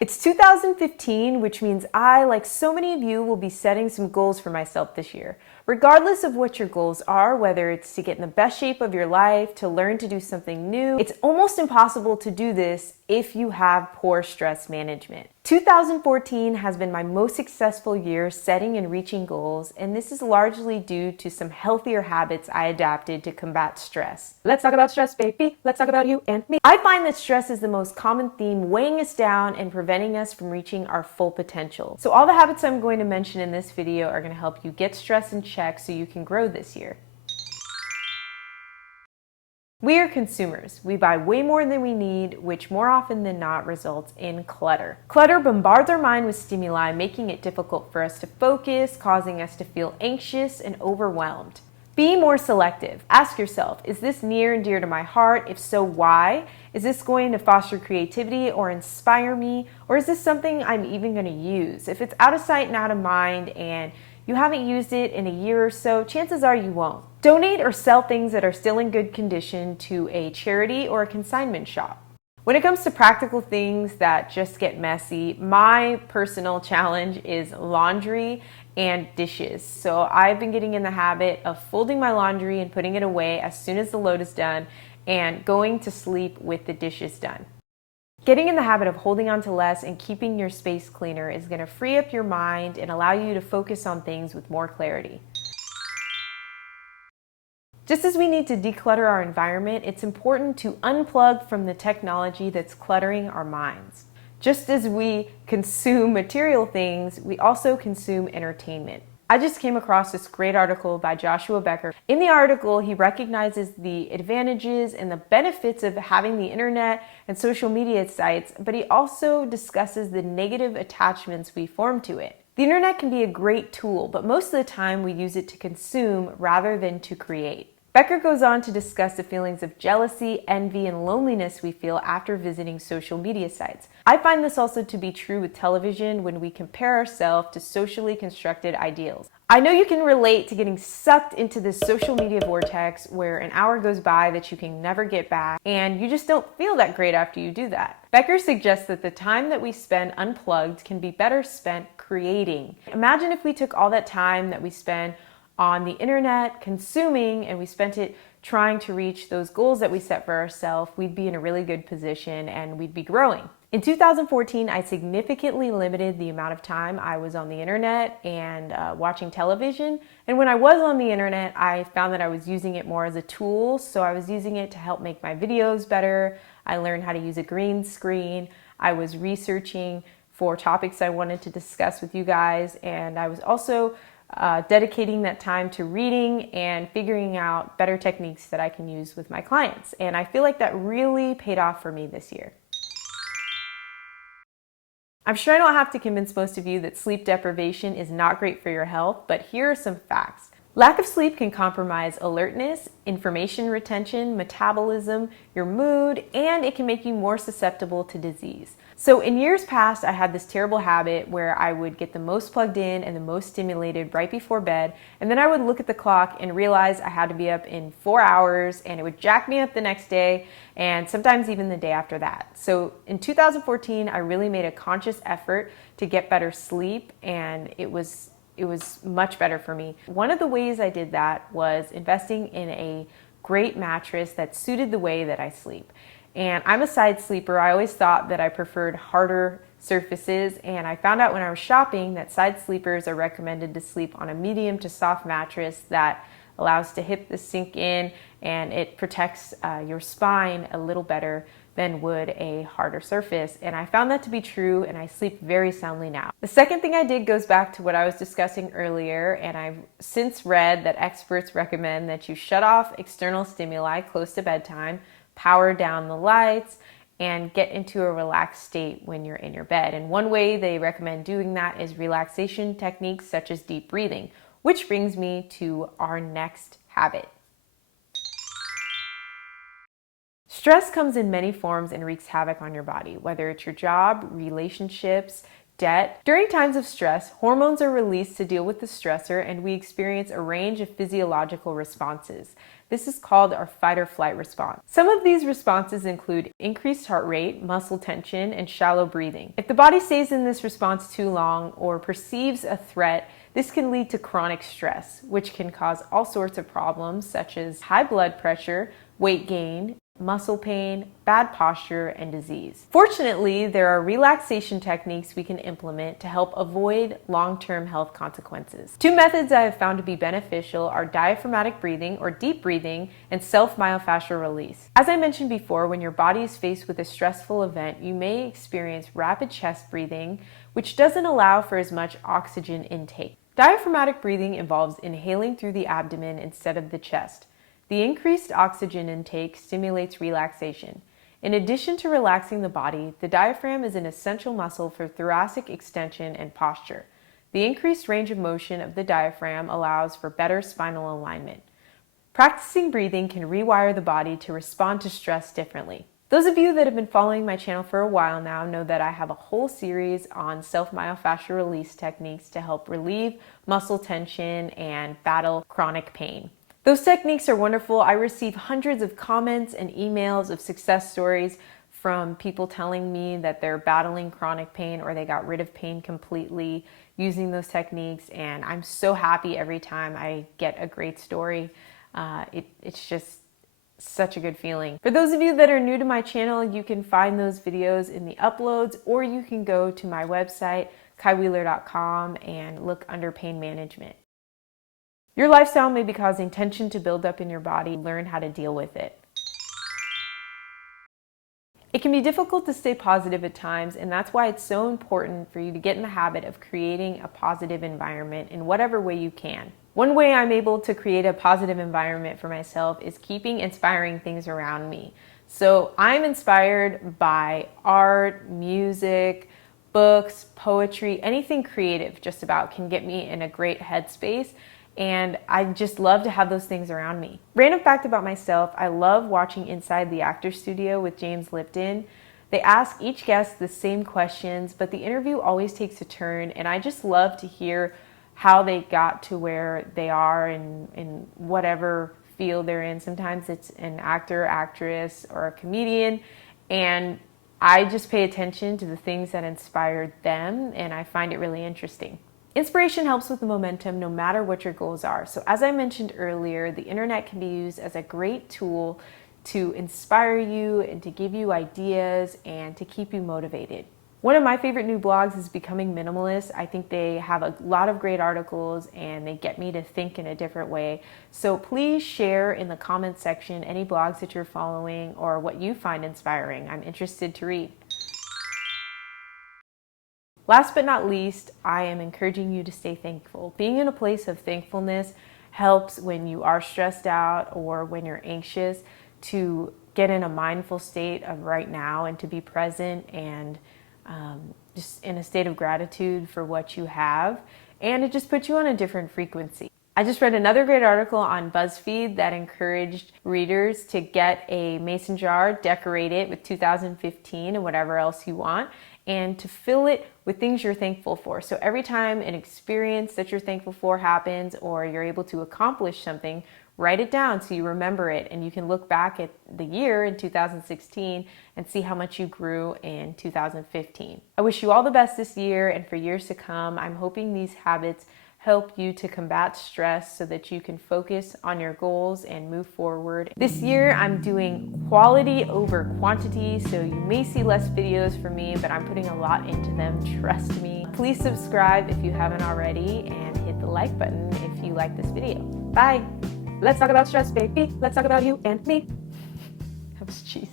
It's 2015, which means I, like so many of you, will be setting some goals for myself this year. Regardless of what your goals are, whether it's to get in the best shape of your life, to learn to do something new, it's almost impossible to do this if you have poor stress management. 2014 has been my most successful year setting and reaching goals, and this is largely due to some healthier habits I adapted to combat stress. Let's talk about stress, baby. Let's talk about you and me. I find that stress is the most common theme weighing us down and preventing us from reaching our full potential. So all the habits I'm going to mention in this video are going to help you get stress in check so you can grow this year. We are consumers. We buy way more than we need, which more often than not results in clutter. Clutter bombards our mind with stimuli, making it difficult for us to focus, causing us to feel anxious and overwhelmed. Be more selective. Ask yourself, is this near and dear to my heart? If so, why? Is this going to foster creativity or inspire me? Or is this something I'm even going to use? If it's out of sight and out of mind and you haven't used it in a year or so, chances are you won't. Donate or sell things that are still in good condition to a charity or a consignment shop. When it comes to practical things that just get messy, my personal challenge is laundry and dishes. So I've been getting in the habit of folding my laundry and putting it away as soon as the load is done and going to sleep with the dishes done. Getting in the habit of holding on to less and keeping your space cleaner is going to free up your mind and allow you to focus on things with more clarity. Just as we need to declutter our environment, it's important to unplug from the technology that's cluttering our minds. Just as we consume material things, we also consume entertainment. I just came across this great article by Joshua Becker. In the article, he recognizes the advantages and the benefits of having the internet and social media sites, but he also discusses the negative attachments we form to it. The internet can be a great tool, but most of the time we use it to consume rather than to create. Becker goes on to discuss the feelings of jealousy, envy, and loneliness we feel after visiting social media sites. I find this also to be true with television when we compare ourselves to socially constructed ideals. I know you can relate to getting sucked into this social media vortex where an hour goes by that you can never get back, and you just don't feel that great after you do that. Becker suggests that the time that we spend unplugged can be better spent creating. Imagine if we took all that time that we spend on the internet consuming and we spent it trying to reach those goals that we set for ourselves, we'd be in a really good position and we'd be growing. In 2014, I significantly limited the amount of time I was on the internet and watching television. And when I was on the internet, I found that I was using it more as a tool. So I was using it to help make my videos better. I learned how to use a green screen. I was researching for topics I wanted to discuss with you guys. And I was also dedicating that time to reading and figuring out better techniques that I can use with my clients. And I feel like that really paid off for me this year. I'm sure I don't have to convince most of you that sleep deprivation is not great for your health, but here are some facts. Lack of sleep can compromise alertness, information retention, metabolism, your mood, and it can make you more susceptible to disease. So in years past, I had this terrible habit where I would get the most plugged in and the most stimulated right before bed, and then I would look at the clock and realize I had to be up in 4 hours, and it would jack me up the next day, and sometimes even the day after that. So in 2014, I really made a conscious effort to get better sleep, and it was much better for me. One of the ways I did that was investing in a great mattress that suited the way that I sleep. And I'm a side sleeper. I always thought that I preferred harder surfaces, and I found out when I was shopping that side sleepers are recommended to sleep on a medium to soft mattress that allows the hip to sink in, and it protects your spine a little better than would a harder surface. And I found that to be true, and I sleep very soundly now. The second thing I did goes back to what I was discussing earlier, and I've since read that experts recommend that you shut off external stimuli close to bedtime, power down the lights, and get into a relaxed state when you're in your bed. And one way they recommend doing that is relaxation techniques such as deep breathing, which brings me to our next habit. Stress comes in many forms and wreaks havoc on your body, whether it's your job, relationships, debt. During times of stress, hormones are released to deal with the stressor, and we experience a range of physiological responses. This is called our fight or flight response. Some of these responses include increased heart rate, muscle tension, and shallow breathing. If the body stays in this response too long or perceives a threat, this can lead to chronic stress, which can cause all sorts of problems such as high blood pressure, weight gain, muscle pain, bad posture, and disease. Fortunately, there are relaxation techniques we can implement to help avoid long-term health consequences. Two methods I have found to be beneficial are diaphragmatic breathing or deep breathing and self-myofascial release. As I mentioned before, when your body is faced with a stressful event, you may experience rapid chest breathing, which doesn't allow for as much oxygen intake. Diaphragmatic breathing involves inhaling through the abdomen instead of the chest. The increased oxygen intake stimulates relaxation. In addition to relaxing the body, the diaphragm is an essential muscle for thoracic extension and posture. The increased range of motion of the diaphragm allows for better spinal alignment. Practicing breathing can rewire the body to respond to stress differently. Those of you that have been following my channel for a while now know that I have a whole series on self-myofascial release techniques to help relieve muscle tension and battle chronic pain. Those techniques are wonderful. I receive hundreds of comments and emails of success stories from people telling me that they're battling chronic pain or they got rid of pain completely using those techniques, and I'm so happy every time I get a great story. It's just such a good feeling. For those of you that are new to my channel, you can find those videos in the uploads, or you can go to my website, kaiwheeler.com, and look under pain management. Your lifestyle may be causing tension to build up in your body. Learn how to deal with it. It can be difficult to stay positive at times, and that's why it's so important for you to get in the habit of creating a positive environment in whatever way you can. One way I'm able to create a positive environment for myself is keeping inspiring things around me. So I'm inspired by art, music, books, poetry, anything creative just about can get me in a great headspace. And I just love to have those things around me. Random fact about myself, I love watching Inside the Actor Studio with James Lipton. They ask each guest the same questions, but the interview always takes a turn, and I just love to hear how they got to where they are in whatever field they're in. Sometimes it's an actor, actress, or a comedian, and I just pay attention to the things that inspired them, and I find it really interesting. Inspiration helps with the momentum no matter what your goals are. So as I mentioned earlier, the internet can be used as a great tool to inspire you and to give you ideas and to keep you motivated. One of my favorite new blogs is Becoming Minimalist. I think they have a lot of great articles and they get me to think in a different way. So please share in the comments section any blogs that you're following or what you find inspiring. I'm interested to read. Last but not least, I am encouraging you to stay thankful. Being in a place of thankfulness helps when you are stressed out or when you're anxious to get in a mindful state of right now and to be present and just in a state of gratitude for what you have. And it just puts you on a different frequency. I just read another great article on BuzzFeed that encouraged readers to get a mason jar, decorate it with 2015 and whatever else you want, and to fill it with things you're thankful for. So every time an experience that you're thankful for happens or you're able to accomplish something, write it down so you remember it and you can look back at the year in 2016 and see how much you grew in 2015. I wish you all the best this year and for years to come. I'm hoping these habits help you to combat stress so that you can focus on your goals and move forward. This year I'm doing quality over quantity, so you may see less videos from me, but I'm putting a lot into them, trust me. Please subscribe if you haven't already and hit the like button if you like this video. Bye! Let's talk about stress, baby. Let's talk about you and me. That was cheesy.